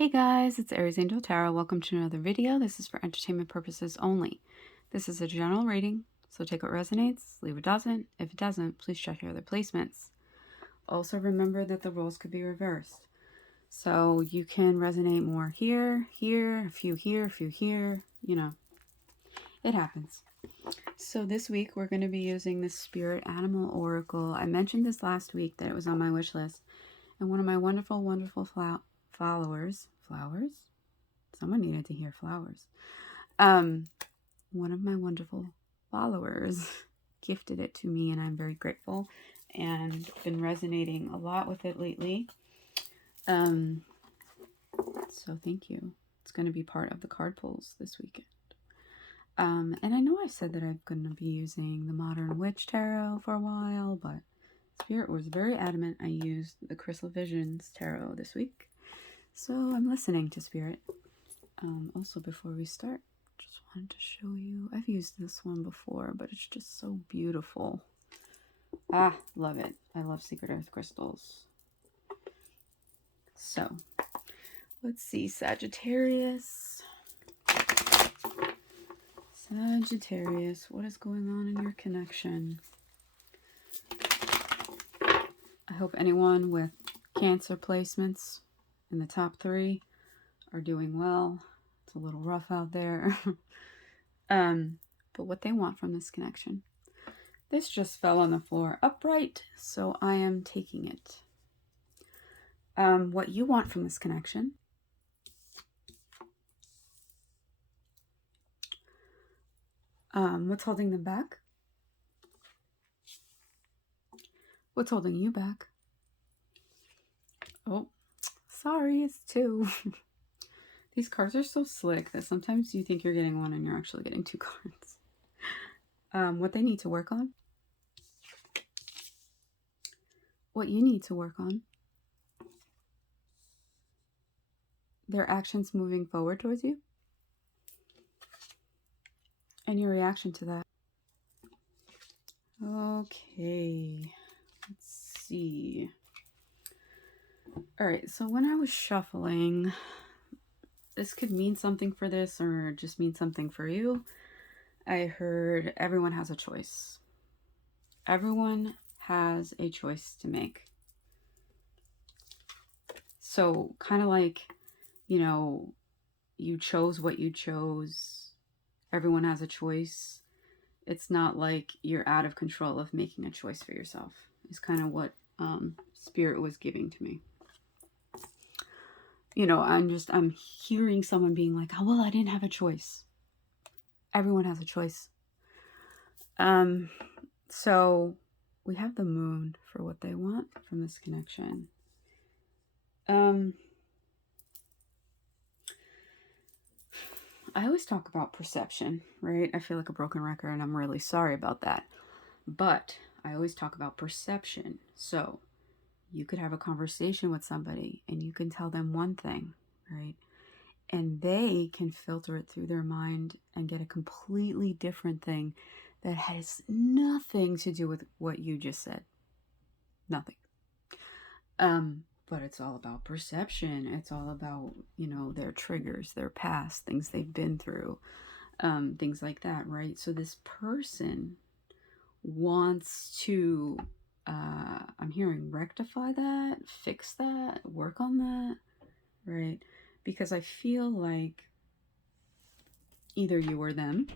Hey guys, it's Aries Angel Tarot. Welcome to another video. This is for entertainment purposes only. This is a general reading, so take what resonates, leave what doesn't. If it doesn't, please check your other placements. Also remember that the roles could be reversed. So you can resonate more here, a few here, you know, it happens. So this week we're going to be using the Spirit Animal Oracle. I mentioned this last week that it was on my wish list. And one of my wonderful followers, someone needed to hear flowers. One of my wonderful followers gifted it to me, and I'm very grateful and been resonating a lot with it lately. So thank you. It's going to be part of the card pulls this weekend. And I know I said that I'm going to be using the Modern Witch Tarot for a while, but Spirit was very adamant I used the Crystal Visions Tarot this week. So I'm listening to Spirit. Also, before we start, just wanted to show you. I've used this one before, but it's just so beautiful. Love it. I love Secret Earth crystals. So, let's see. Sagittarius. Sagittarius, what is going on in your connection? I hope anyone with Cancer placements in the top 3 are doing well. It's a little rough out there. But what they want from this connection. This just fell on the floor upright, so I am taking it. What you want from this connection. What's holding them back? What's holding you back? Oh, sorry, it's 2. These cards are so slick that sometimes you think you're getting one and you're actually getting 2 cards. What they need to work on. What you need to work on. Their actions moving forward towards you. And your reaction to that. Okay. Let's see. Alright, so when I was shuffling, this could mean something for this or just mean something for you. I heard everyone has a choice. Everyone has a choice to make. So kind of like, you know, you chose what you chose. Everyone has a choice. It's not like you're out of control of making a choice for yourself. It's kind of what Spirit was giving to me. You know, I'm hearing someone being like, oh, well, I didn't have a choice. Everyone has a choice. So we have the Moon for what they want from this connection. I always talk about perception, right? I feel like a broken record and I'm really sorry about that. But I always talk about perception. So you could have a conversation with somebody and you can tell them one thing, right? And they can filter it through their mind and get a completely different thing that has nothing to do with what you just said. Nothing. But it's all about perception. It's all about, you know, their triggers, their past, things they've been through, things like that, right? So this person wants to, I'm hearing rectify that, fix that, work on that, right? Because I feel like either you or them,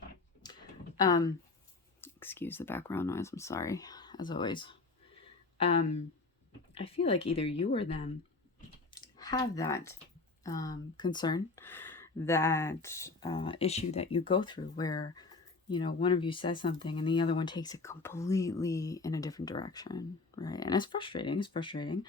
excuse the background noise, I'm sorry, as always. I feel like either you or them have that concern, that issue that you go through where, you know, one of you says something and the other one takes it completely in a different direction, right? And it's frustrating,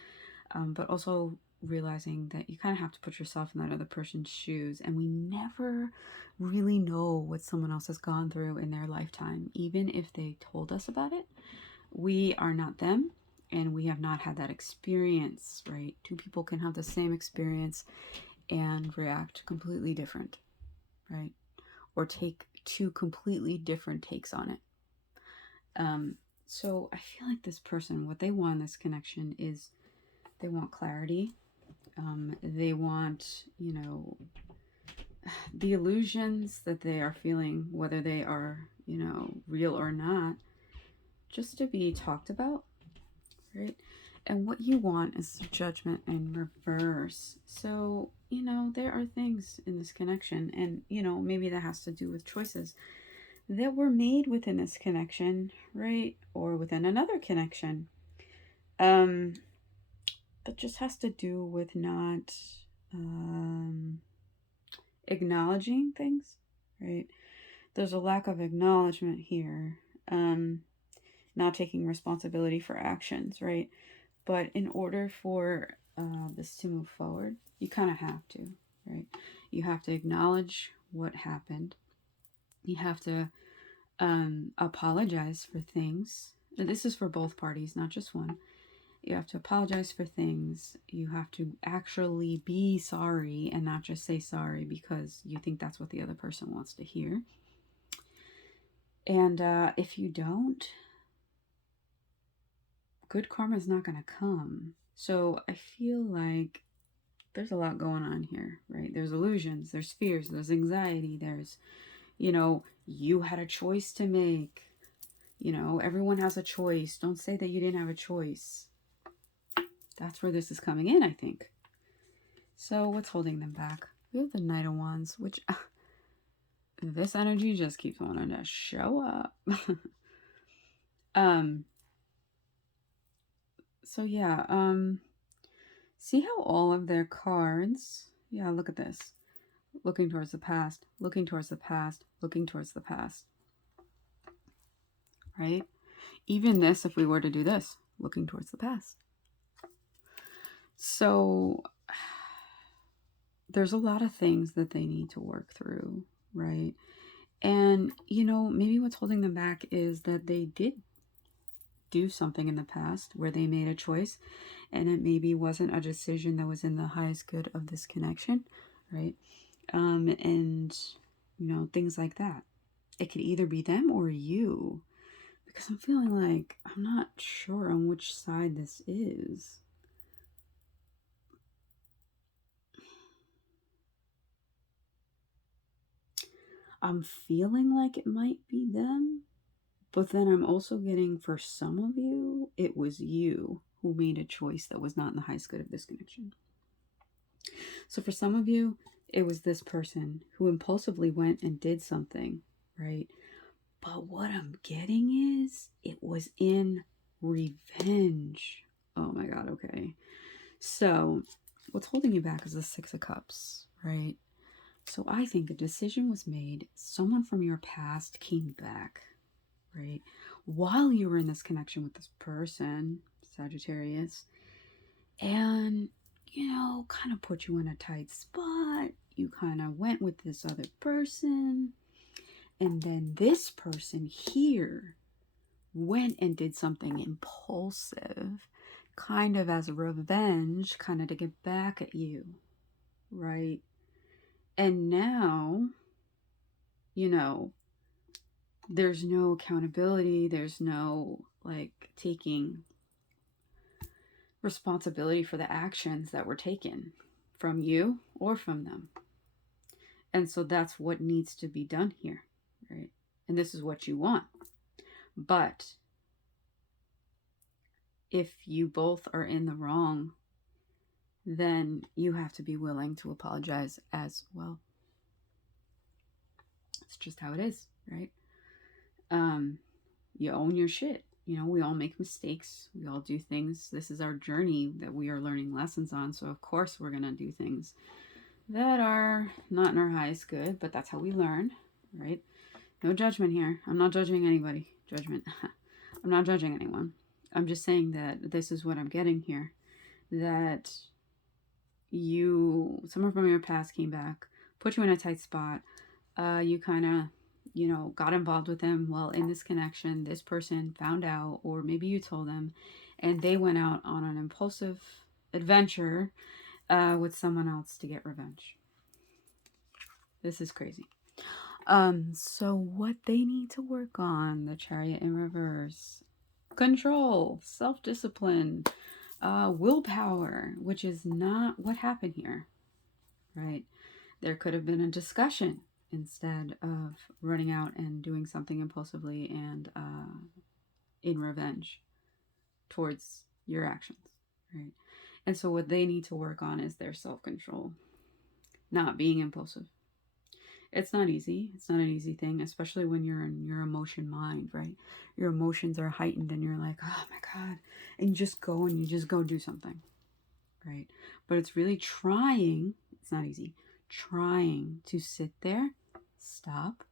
but also realizing that you kind of have to put yourself in that other person's shoes, and we never really know what someone else has gone through in their lifetime. Even if they told us about it, we are not them, and we have not had that experience, right? 2 people can have the same experience and react completely different, right? Or take 2 completely different takes on it. So I feel like this person, what they want in this connection is they want clarity. They want, you know, the illusions that they are feeling, whether they are, you know, real or not, just to be talked about, right? And what you want is judgment in reverse. So, you know, there are things in this connection, and, you know, maybe that has to do with choices that were made within this connection, right? Or within another connection. Um, that just has to do with not um, acknowledging things, right? There's a lack of acknowledgement here. Not taking responsibility for actions, right? But in order for this to move forward, you kind of have to, right? You have to acknowledge what happened. You have to apologize for things. This is for both parties, not just one. You have to apologize for things. You have to actually be sorry and not just say sorry because you think that's what the other person wants to hear. And if you don't, good karma is not going to come. So I feel like there's a lot going on here, right? There's illusions, there's fears, there's anxiety, there's, you know, you had a choice to make. You know, everyone has a choice. Don't say that you didn't have a choice. That's where this is coming in, I think. So what's holding them back? We have the Knight of Wands, which this energy just keeps wanting to show up. So yeah, see how all of their cards, yeah, look at this. Looking towards the past, looking towards the past, looking towards the past. Right? Even this, if we were to do this, looking towards the past. So there's a lot of things that they need to work through, right? And, you know, maybe what's holding them back is that they did do something in the past where they made a choice and it maybe wasn't a decision that was in the highest good of this connection, right? And, you know, things like that. It could either be them or you, because I'm feeling like I'm not sure on which side this is. I'm feeling like it might be them, but then I'm also getting, for some of you, it was you who made a choice that was not in the highest good of this connection. So for some of you, it was this person who impulsively went and did something, right? But what I'm getting is it was in revenge. Oh my God, okay. So what's holding you back is the Six of Cups, right? So I think a decision was made. Someone from your past came back, right? While you were in this connection with this person, Sagittarius, and, you know, kind of put you in a tight spot. You kind of went with this other person. And then this person here went and did something impulsive, kind of as a revenge, kind of to get back at you, right? And now, you know, there's no accountability. There's no, like, taking responsibility for the actions that were taken from you or from them. And so that's what needs to be done here, right? And this is what you want. But if you both are in the wrong, then you have to be willing to apologize as well. It's just how it is, right? You own your shit. You know, we all make mistakes. We all do things. This is our journey that we are learning lessons on. So of course we're going to do things that are not in our highest good, but that's how we learn, right? No judgment here. I'm not judging anybody. Judgment. I'm not judging anyone. I'm just saying that this is what I'm getting here. That someone from your past came back, put you in a tight spot. You kind of, you know, got involved with them. Well, in this connection, this person found out, or maybe you told them, and they went out on an impulsive adventure with someone else to get revenge. This is crazy. So what they need to work on, the Chariot in reverse, control, self-discipline, Willpower, which is not what happened here, right? There could have been a discussion instead of running out and doing something impulsively and in revenge towards your actions, right? And so what they need to work on is their self-control, not being impulsive. It's not easy. It's not an easy thing, especially when you're in your emotion mind, right? Your emotions are heightened and you're like, oh my God. And you just go do something, right? But it's really trying, it's not easy, trying to sit there, stop,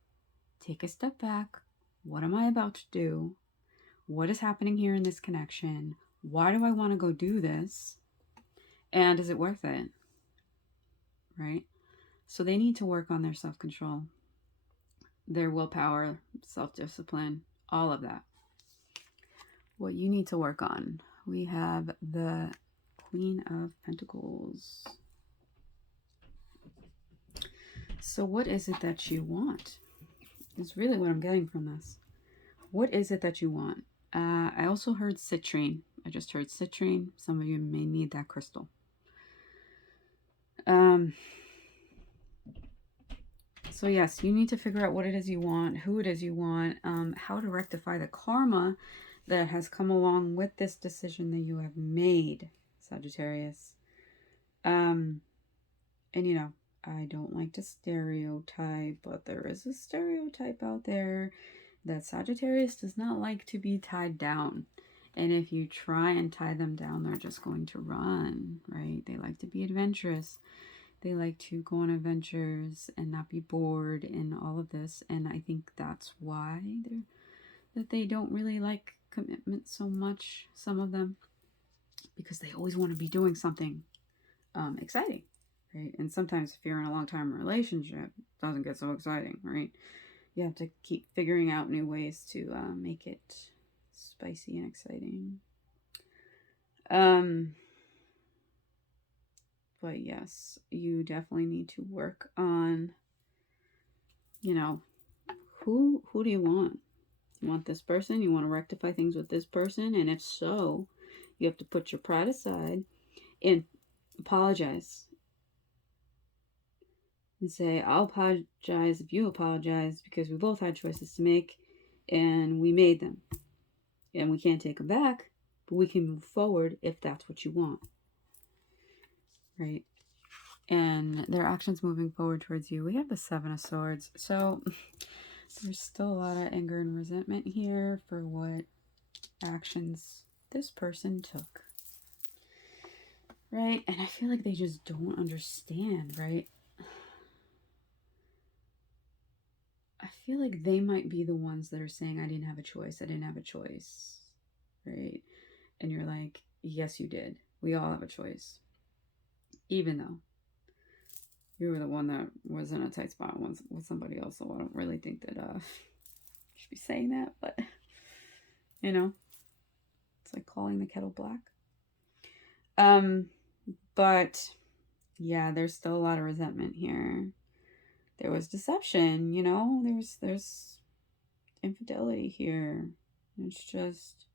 take a step back. What am I about to do? What is happening here in this connection? Why do I want to go do this? And is it worth it? Right? So they need to work on their self-control, their willpower, self-discipline, all of that. What you need to work on, we have the Queen of Pentacles. So what is it that you want? Is really what I'm getting from this. What is it that you want? I also heard citrine. I just heard citrine. Some of you may need that crystal. So yes, you need to figure out what it is you want, who it is you want, how to rectify the karma that has come along with this decision that you have made, Sagittarius. And you know, I don't like to stereotype, but there is a stereotype out there that Sagittarius does not like to be tied down. And if you try and tie them down, they're just going to run, right? They like to be adventurous. They like to go on adventures and not be bored and all of this. And I think that's why they don't really like commitment so much, some of them, because they always want to be doing something exciting, right? And sometimes if you're in a long-time relationship, it doesn't get so exciting, right? You have to keep figuring out new ways to make it spicy and exciting. But yes, you definitely need to work on, you know, who do you want? You want this person? You want to rectify things with this person? And if so, you have to put your pride aside and apologize. And say, I'll apologize if you apologize, because we both had choices to make and we made them. And we can't take them back, but we can move forward if that's what you want. Right? And their actions moving forward towards you. We have the Seven of Swords. So there's still a lot of anger and resentment here for what actions this person took. Right? And I feel like they just don't understand, right? I feel like they might be the ones that are saying, I didn't have a choice. I didn't have a choice. Right? And you're like, yes, you did. We all have a choice. Even though you were the one that was in a tight spot with somebody else. So I don't really think that you should be saying that. But, you know, it's like calling the kettle black. But, yeah, there's still a lot of resentment here. There was deception, you know. There's infidelity here. It's just,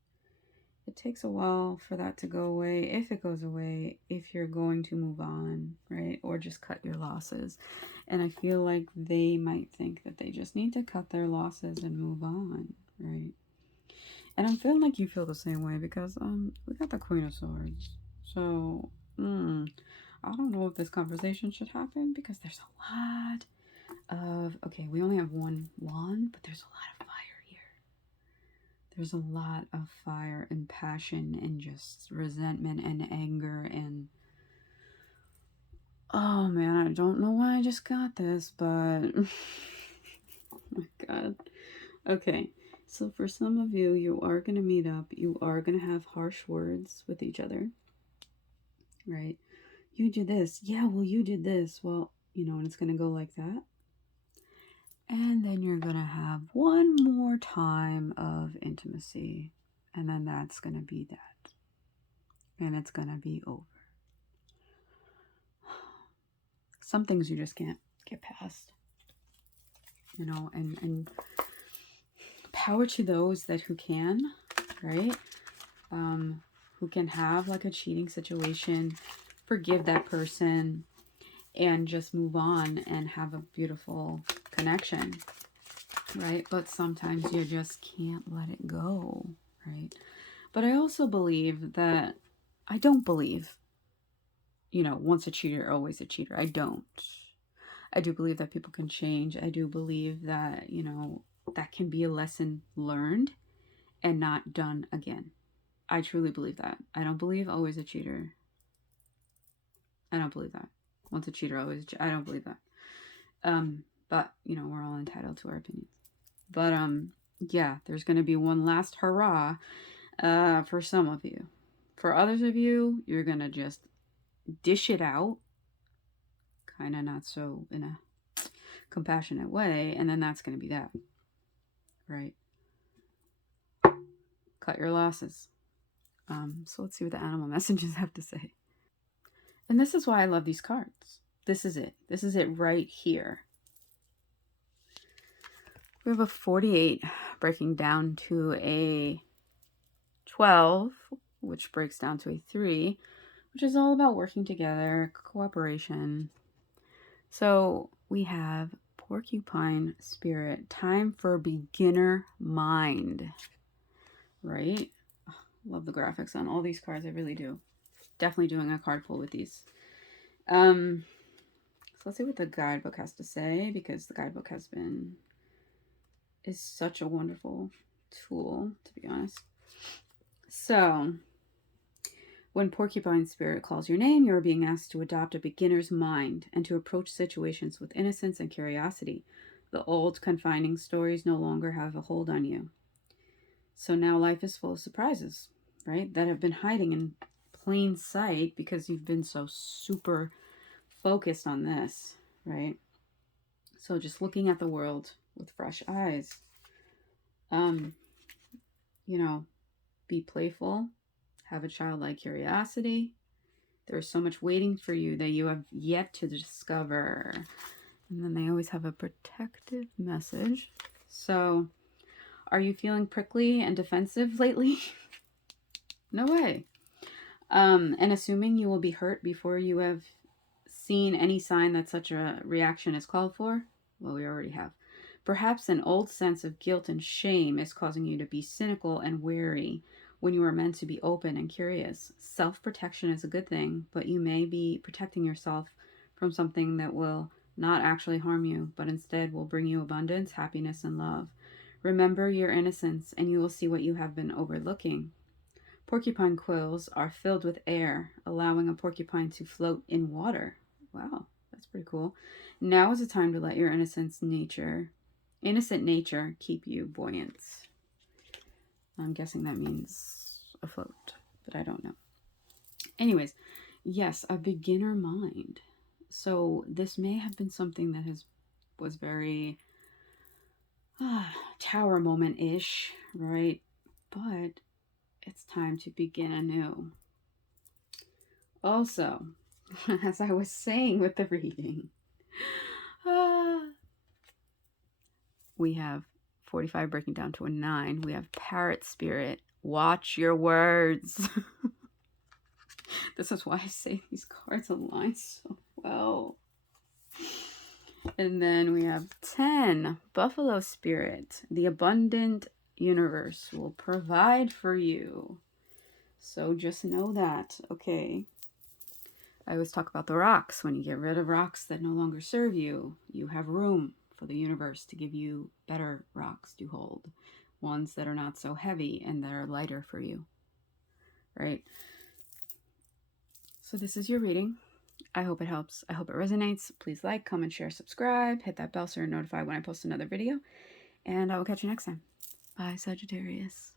it takes a while for that to go away, if it goes away, if you're going to move on, right? Or just cut your losses. And I feel like they might think that they just need to cut their losses and move on, right? And I'm feeling like you feel the same way, because we got the Queen of Swords. So, I don't know if this conversation should happen, because there's a lot of, okay, we only have one wand, but there's a lot of fire here. There's a lot of fire and passion and just resentment and anger and, oh man, I don't know why I just got this, but oh my God. Okay, so for some of you, you are going to meet up. You are going to have harsh words with each other, right? You did this. Yeah, well, you did this. Well, you know, and it's going to go like that. And then you're going to have one more time of intimacy. And then that's going to be that. And it's going to be over. Some things you just can't get past. You know, and power to those that who can, right? who can have like a cheating situation, forgive that person, and just move on and have a beautiful connection, right? But sometimes you just can't let it go, right? But I also believe that, I don't believe, once a cheater, always a cheater. I don't. I do believe that people can change. I do believe that, that can be a lesson learned and not done again. I truly believe that. I don't believe always a cheater. I don't believe that. Once a cheater, always a cheater. I don't believe that. But, we're all entitled to our opinions. But, yeah, there's going to be one last hurrah for some of you. For others of you, you're going to just dish it out, kind of not so in a compassionate way, and then that's going to be that, right? Cut your losses. So let's see what the animal messages have to say. And this is why I love these cards. This is it. This is it right here. We have a 48 breaking down to a 12, which breaks down to a 3, which is all about working together, cooperation. So we have Porcupine Spirit, time for beginner mind, right? Love the graphics on all these cards. I really do. Definitely doing a card pull with these. So let's see what the guidebook has to say, because the guidebook is such a wonderful tool, to be honest. So, when Porcupine Spirit calls your name, you are being asked to adopt a beginner's mind and to approach situations with innocence and curiosity. The old confining stories no longer have a hold on you. So now life is full of surprises, right? That have been hiding in plain sight because you've been so super focused on this, right? So just looking at the world with fresh eyes. Be playful, have a childlike curiosity. There's so much waiting for you that you have yet to discover. And then they always have a protective message. So, are you feeling prickly and defensive lately? No way. And assuming you will be hurt before you have seen any sign that such a reaction is called for? Well, we already have. Perhaps an old sense of guilt and shame is causing you to be cynical and wary when you are meant to be open and curious. Self-protection is a good thing, but you may be protecting yourself from something that will not actually harm you, but instead will bring you abundance, happiness, and love. Remember your innocence, and you will see what you have been overlooking. Porcupine quills are filled with air, allowing a porcupine to float in water. Wow, that's pretty cool. Now is the time to let your innocent nature keep you buoyant. I'm guessing that means afloat, but I don't know. Anyways, yes, a beginner mind. So this may have been something that was very tower moment-ish, right? But it's time to begin anew. Also, as I was saying with the reading, we have 45 breaking down to a 9. We have Parrot Spirit. Watch your words. This is why I say these cards align so well. And then we have 10. Buffalo Spirit. The abundant universe will provide for you. So just know that, okay? I always talk about the rocks. When you get rid of rocks that no longer serve you, you have room for the universe to give you better rocks to hold. Ones that are not so heavy and that are lighter for you. Right? So this is your reading. I hope it helps. I hope it resonates. Please like, comment, share, subscribe. Hit that bell so you're notified when I post another video. And I will catch you next time. Bye, Sagittarius.